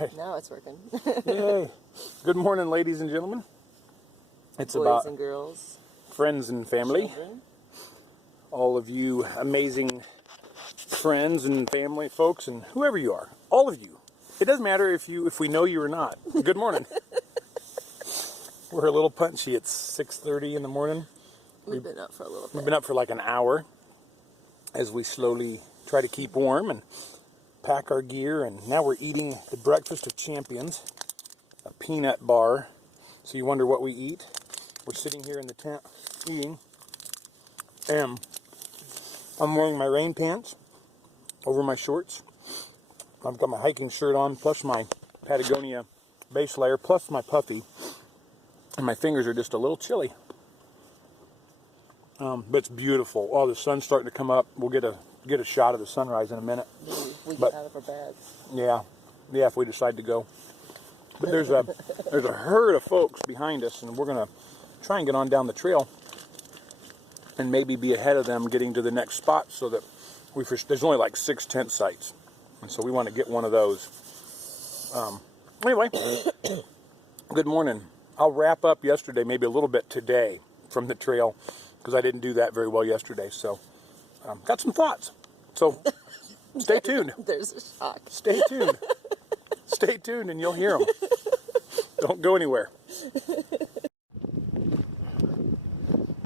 right. Now it's working. Yay. Good morning, ladies and gentlemen. It's Boys about and girls, friends and family. children. All of you amazing friends and family folks and whoever you are. All of you. It doesn't matter if we know you or not. Good morning. We're a little punchy. It's 6:30 in the morning. We've been up for a little bit. We've been up for like an hour as we slowly try to keep warm and pack our gear. And now we're eating the breakfast of champions, a peanut bar. So you wonder what we eat? We're sitting here in the tent eating. And I'm wearing my rain pants over my shorts. I've got my hiking shirt on, plus my Patagonia base layer, plus my puffy. And my fingers are just a little chilly. But it's beautiful. Oh, the sun's starting to come up. We'll get a shot of the sunrise in a minute. We get out of our bags. Yeah, if we decide to go. But there's a herd of folks behind us, and we're gonna try and get on down the trail, and maybe be ahead of them getting to the next spot, so that there's only like 6 tent sites, and so we want to get one of those. Anyway, good morning. I'll wrap up yesterday, maybe a little bit today from the trail, because I didn't do that very well yesterday. So, got some thoughts. So, stay tuned. There's a shock. Stay tuned. Stay tuned and you'll hear them. Don't go anywhere.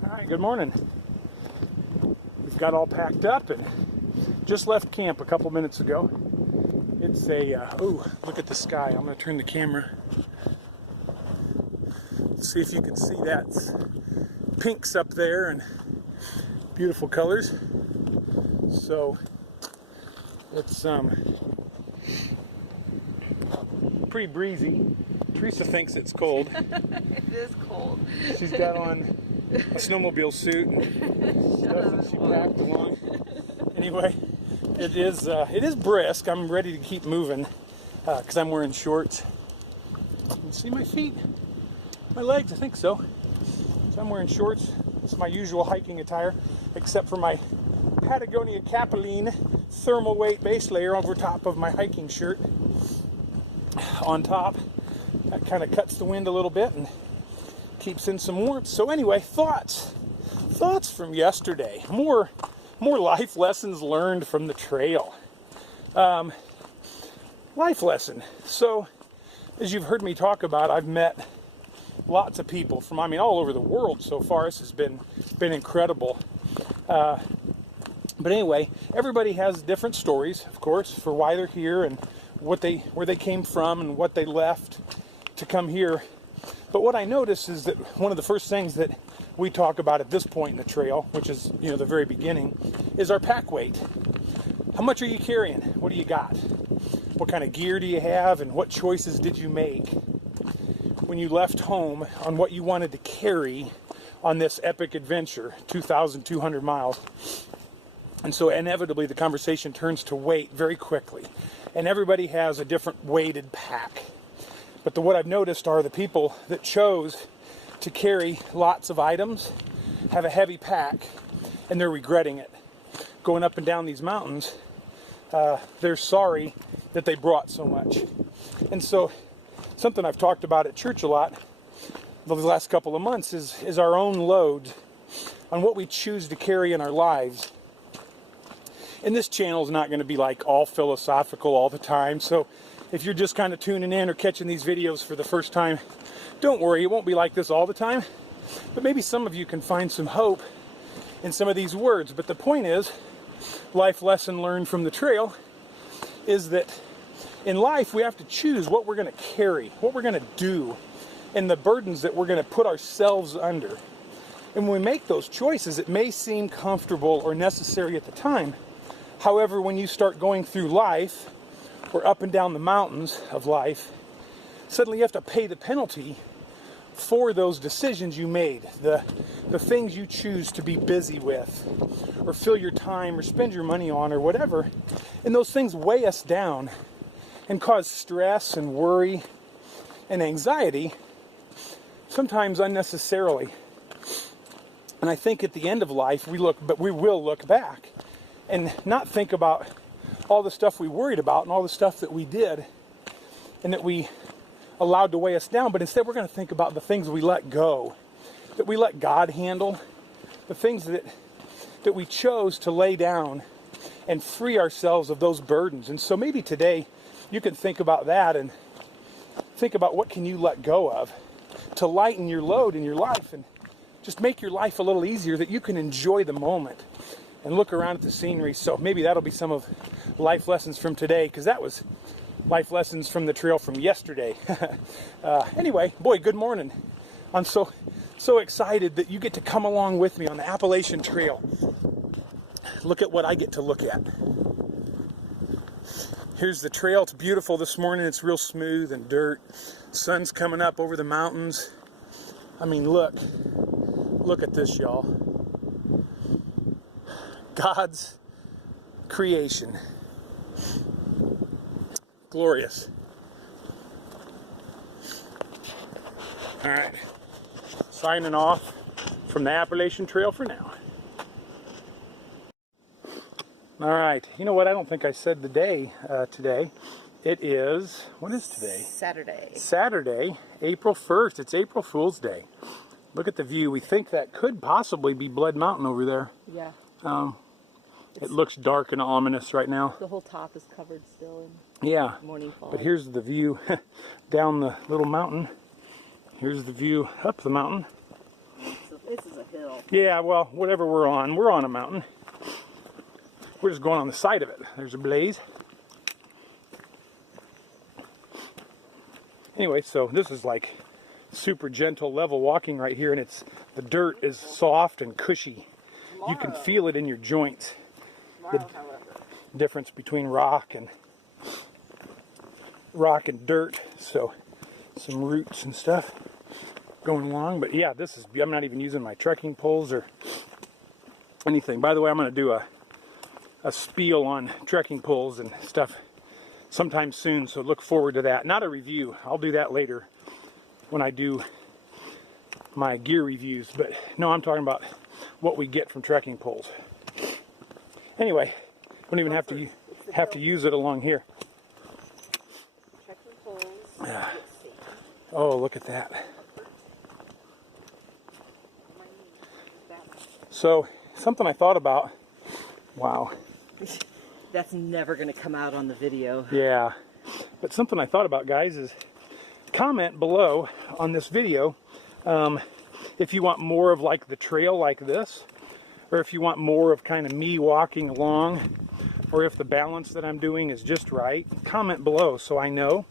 All right, good morning. We've got all packed up and just left camp a couple minutes ago. It's oh, look at the sky. I'm going to turn the camera. See if you can see that. Pinks up there and beautiful colors. So it's pretty breezy. Teresa thinks it's cold. It is cold. She's got on a snowmobile suit and stuff that she packed along. Anyway, it is brisk. I'm ready to keep moving because I'm wearing shorts. You can see my feet, my legs. I think so. So I'm wearing shorts. It's my usual hiking attire, except for my Patagonia Capilene thermal weight base layer over top of my hiking shirt. On top, that kind of cuts the wind a little bit and keeps in some warmth. So anyway, thoughts from yesterday. More life lessons learned from the trail. Life lesson. So, as you've heard me talk about, I've met lots of people from, all over the world so far. This has been incredible. But anyway, everybody has different stories, of course, for why they're here and where they came from and what they left to come here. But what I notice is that one of the first things that we talk about at this point in the trail, which is, the very beginning, is our pack weight. How much are you carrying? What do you got? What kind of gear do you have, and what choices did you make when you left home on what you wanted to carry on this epic adventure, 2,200 miles? And so inevitably the conversation turns to weight very quickly. And everybody has a different weighted pack. But what I've noticed are the people that chose to carry lots of items, have a heavy pack, and they're regretting it. Going up and down these mountains, they're sorry that they brought so much. And so something I've talked about at church a lot the last couple of months is our own load on what we choose to carry in our lives. And this channel is not going to be like all philosophical all the time. So if you're just kind of tuning in or catching these videos for the first time, don't worry, it won't be like this all the time. But maybe some of you can find some hope in some of these words. But the point is, life lesson learned from the trail is that in life we have to choose what we're going to carry, what we're going to do, and the burdens that we're going to put ourselves under. And when we make those choices, it may seem comfortable or necessary at the time. However, when you start going through life, or up and down the mountains of life, suddenly you have to pay the penalty for those decisions you made, the things you choose to be busy with, or fill your time, or spend your money on, or whatever. And those things weigh us down and cause stress and worry and anxiety, sometimes unnecessarily. And I think at the end of life, we will look back and not think about all the stuff we worried about and all the stuff that we did, and that we allowed to weigh us down, but instead we're going to think about the things we let go, that we let God handle, the things that we chose to lay down and free ourselves of those burdens. And so maybe today you can think about that and think about what can you let go of to lighten your load in your life and just make your life a little easier, that you can enjoy the moment and look around at the scenery. So maybe that'll be some of life lessons from today, because that was life lessons from the trail from yesterday. Anyway, boy, good morning. I'm so excited that you get to come along with me on the Appalachian Trail. Look at what I get to look at. Here's the trail. It's beautiful this morning. It's real smooth and dirt. Sun's coming up over the mountains. I mean, look at this, y'all. God's creation. Glorious. All right, signing off from the Appalachian Trail for now. All right, you know what? I don't think I said the day today. It is, what is today? Saturday. Saturday, April 1st. It's April Fool's Day. Look at the view. We think that could possibly be Blood Mountain over there. Yeah. It looks dark and ominous right now. The whole top is covered still in morning fog. But here's the view down the little mountain. Here's the view up the mountain. So this is a hill. Yeah, well, whatever we're on a mountain. We're just going on the side of it. There's a blaze. Anyway, so this is like super gentle level walking right here, and the dirt is soft and cushy. Tomorrow. You can feel it in your joints. Tomorrow, however. Difference between rock and dirt. So some roots and stuff going along. But yeah, I'm not even using my trekking poles or anything. By the way, I'm going to do a spiel on trekking poles and stuff sometime soon, so look forward to that. Not a review. I'll do that later when I do my gear reviews. But no, I'm talking about what we get from trekking poles. Anyway, don't even have to use it along here. Trekking poles. Yeah. Oh, look at that. So, something I thought about. Wow. That's never going to come out on the video. Yeah. But something I thought about, guys, is comment below on this video if you want more of like the trail like this, or if you want more of kind of me walking along, or if the balance that I'm doing is just right. Comment below so I know.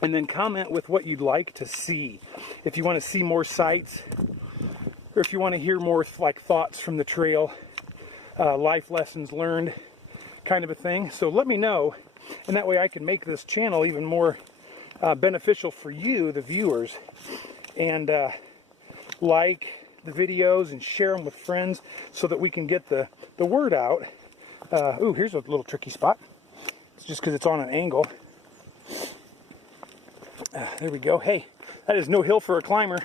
And then comment with what you'd like to see. If you want to see more sights, or if you want to hear more like thoughts from the trail, life lessons learned kind of a thing. So let me know, and that way I can make this channel even more beneficial for you, the viewers, and like the videos and share them with friends so that we can get the word out. Ooh, here's a little tricky spot. It's just because it's on an angle. There we go. Hey, that is no hill for a climber.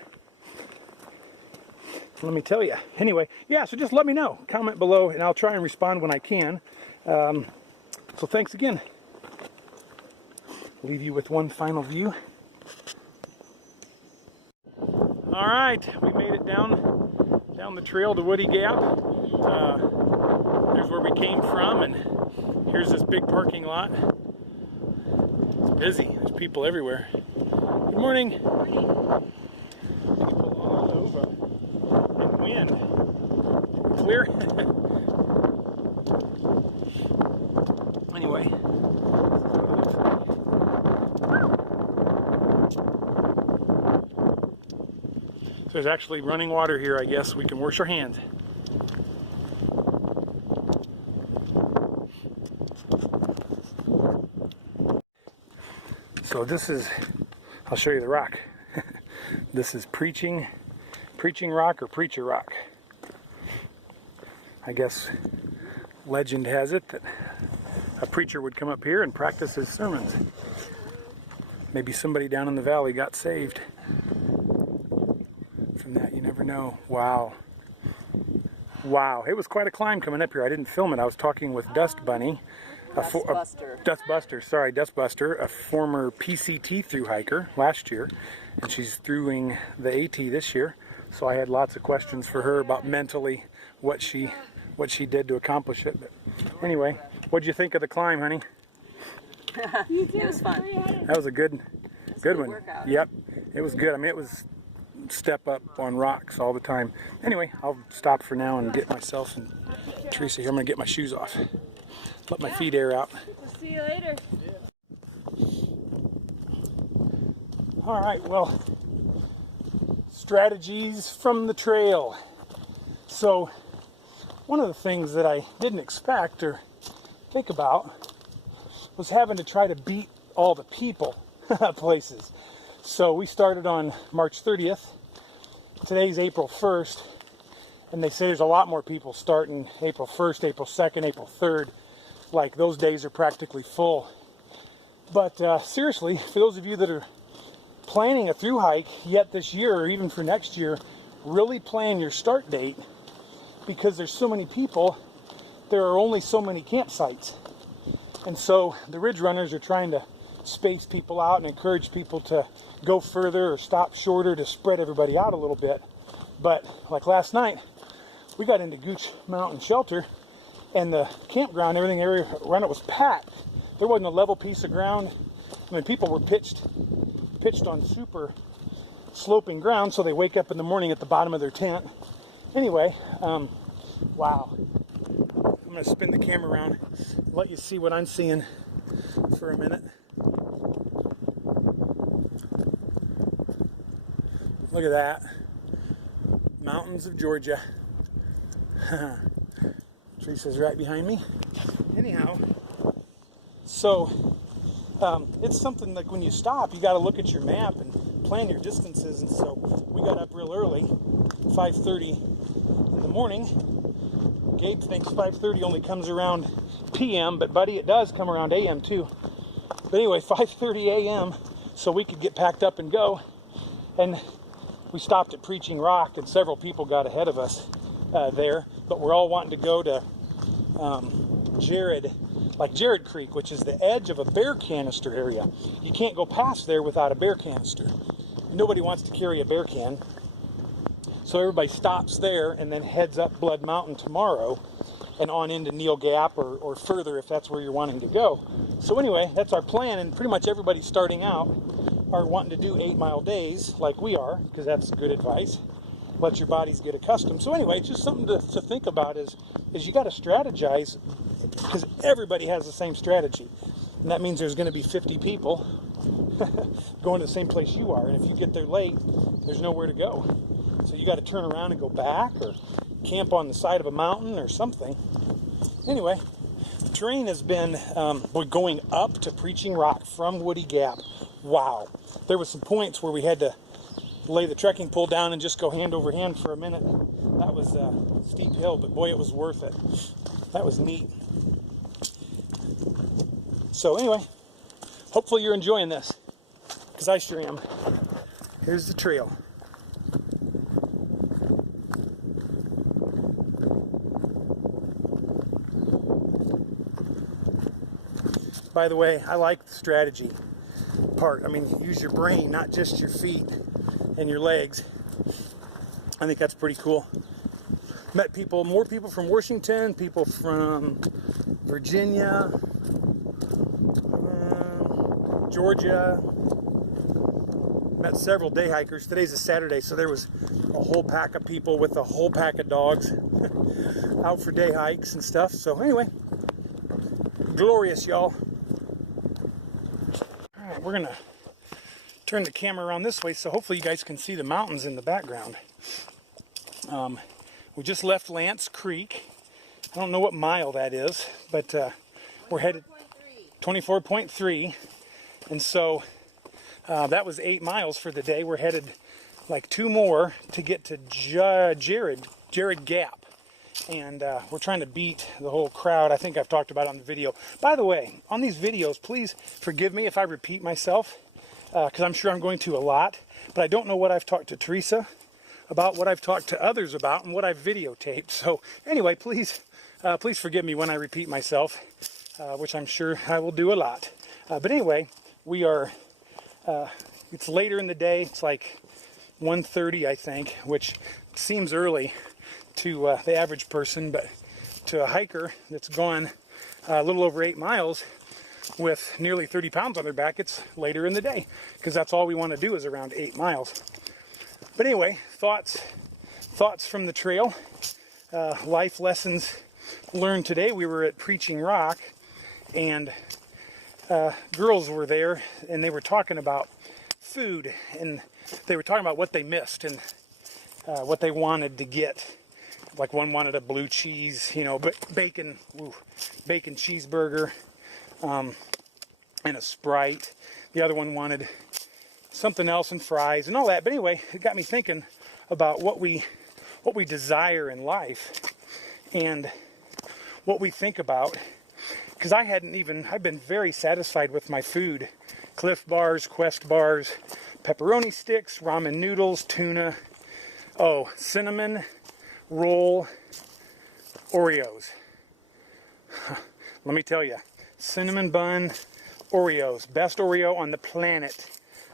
Let me tell you. Anyway, yeah, so just let me know. Comment below, and I'll try and respond when I can. So thanks again. Leave you with one final view. All right, we made it down the trail to Woody Gap. There's where we came from, and here's this big parking lot. It's busy. There's people everywhere. Good morning. People all over. And wind. Clear. Anyway. So there's actually running water here, I guess. We can wash our hands. So this is, I'll show you the rock. This is preaching rock or preacher rock. I guess legend has it that a preacher would come up here and practice his sermons. Maybe somebody down in the valley got saved from that. You never know. Wow. Wow. It was quite a climb coming up here. I didn't film it. I was talking with Dust Bunny Dustbuster, a former PCT through hiker last year, and she's throughing the AT this year. So I had lots of questions for her about mentally what she did to accomplish it. But anyway, what'd you think of the climb, honey? It was fun. That was a good one. Workout. Yep, it was good. I mean, it was step up on rocks all the time. Anyway, I'll stop for now and get myself and Teresa here. I'm gonna get my shoes off. Let my feet air out. We'll see you later. All right, well, strategies from the trail. So one of the things that I didn't expect or think about was having to try to beat all the people places. So we started on March 30th. Today's April 1st, and they say there's a lot more people starting April 1st, April 2nd, April 3rd. Like, those days are practically full. But seriously, for those of you that are planning a through hike yet this year or even for next year, really plan your start date, because there's so many people, there are only so many campsites. And so the ridge runners are trying to space people out and encourage people to go further or stop shorter to spread everybody out a little bit. But like last night, we got into Gooch Mountain Shelter, and the campground, everything area around it was packed. There wasn't a level piece of ground. I mean, people were pitched on super sloping ground, so they wake up in the morning at the bottom of their tent. Anyway, wow. I'm gonna spin the camera around, let you see what I'm seeing for a minute. Look at that. Mountains of Georgia. Teresa's right behind me. Anyhow, so it's something like when you stop, you got to look at your map and plan your distances. And so we got up real early, 5:30 in the morning. Gabe thinks 5:30 only comes around p.m., but buddy, it does come around a.m. too. But anyway, 5:30 a.m. so we could get packed up and go. And we stopped at Preaching Rock, and several people got ahead of us there. But we're all wanting to go to Jarrad Creek, which is the edge of a bear canister area. You can't go past there without a bear canister. Nobody wants to carry a bear can. So everybody stops there and then heads up Blood Mountain tomorrow and on into Neal Gap or further if that's where you're wanting to go. So anyway, that's our plan, and pretty much everybody starting out are wanting to do 8-mile days like we are, because that's good advice. Let your bodies get accustomed. So anyway, it's just something to think about is you got to strategize, because everybody has the same strategy. And that means there's going to be 50 people going to the same place you are. And if you get there late, there's nowhere to go. So you got to turn around and go back or camp on the side of a mountain or something. Anyway, the terrain has been, we're going up to Preaching Rock from Woody Gap. Wow. There was some points where we had to lay the trekking pole down and just go hand over hand for a minute. That was a steep hill, but boy, it was worth it. That was neat. So anyway, hopefully you're enjoying this, because I sure am. Here's the trail. By the way, I like the strategy part. I mean, use your brain, not just your feet and your legs. I think that's pretty cool. Met more people from Washington, people from Virginia, Georgia. Met several day hikers. Today's a Saturday, so there was a whole pack of people with a whole pack of dogs out for day hikes and stuff. So anyway, glorious, y'all. All right, we're gonna turn the camera around this way so hopefully you guys can see the mountains in the background. We just left Lance Creek. I don't know what mile that is, but we're headed 24.3, and so that was 8 miles for the day. We're headed like 2 more to get to Jarrad Gap, and we're trying to beat the whole crowd. I think I've talked about it on the video. By the way, on these videos, please forgive me if I repeat myself, because I'm sure I'm going to a lot, but I don't know what I've talked to Teresa about, what I've talked to others about, and what I've videotaped. So anyway, please forgive me when I repeat myself. which I'm sure I will do a lot. But anyway, we are, it's later in the day. It's like 1:30, I think, which seems early to the average person, but to a hiker that's gone a little over 8 miles with nearly 30 pounds on their back, it's later in the day, because that's all we want to do is around 8 miles. But anyway, thoughts from the trail, life lessons learned today. We were at Preaching Rock, and girls were there, and they were talking about food, and they were talking about what they missed and what they wanted to get. Like one wanted a blue cheese, but bacon cheeseburger, and a Sprite. The other one wanted something else and fries and all that. But anyway, it got me thinking about what we desire in life and what we think about. Because I've been very satisfied with my food. Cliff Bars, Quest Bars, pepperoni sticks, ramen noodles, tuna, cinnamon roll Oreos. Let me tell you, cinnamon bun Oreos, best Oreo on the planet.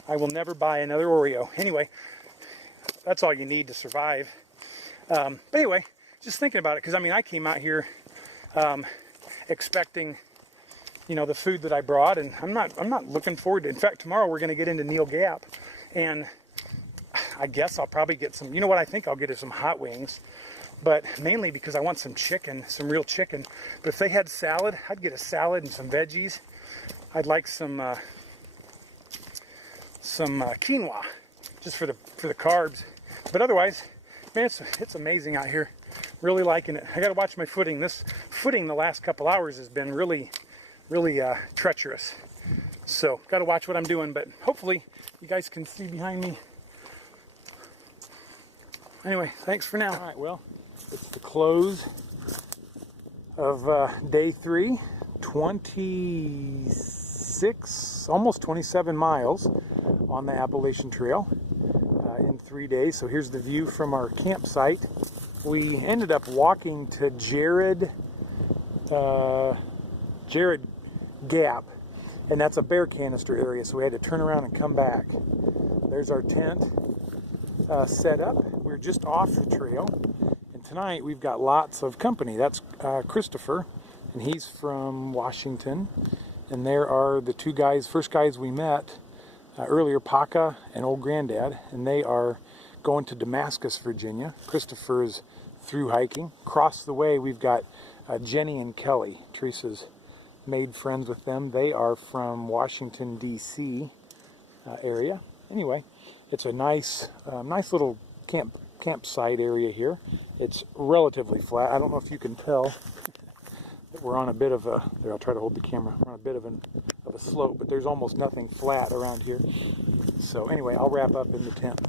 I will never buy another Oreo. Anyway, that's all you need to survive. But anyway, just thinking about it, because I came out here expecting, the food that I brought, and I'm not looking forward to it. In fact, tomorrow we're going to get into Neal Gap, and I guess I'll probably get some, what I think I'll get is some hot wings, but mainly because I want some chicken, some real chicken. But if they had salad, I'd get a salad and some veggies. I'd like some quinoa, just for the carbs. But otherwise, man, it's amazing out here. Really liking it. I got to watch my footing. This footing the last couple hours has been really treacherous. So got to watch what I'm doing. But hopefully you guys can see behind me. Anyway, thanks for now. All right, well, it's the close of day 3, 26, almost 27 miles on the Appalachian Trail in 3 days. So here's the view from our campsite. We ended up walking to Jarrad Gap, and that's a bear canister area, so we had to turn around and come back. There's our tent set up. We're just off the trail, and tonight we've got lots of company. That's Christopher, and he's from Washington, and there are the first guys we met earlier, Paca and Old Granddad, and they are going to Damascus, Virginia. Christopher is through hiking. Across the way we've got Jenny and Kelly. Teresa's made friends with them. They are from Washington, D.C. Area. Anyway, it's a nice little campsite area here. It's relatively flat. I don't know if you can tell that we're on a bit of a, there, I'll try to hold the camera. We're on a bit of a slope, but there's almost nothing flat around here. So anyway, I'll wrap up in the tent.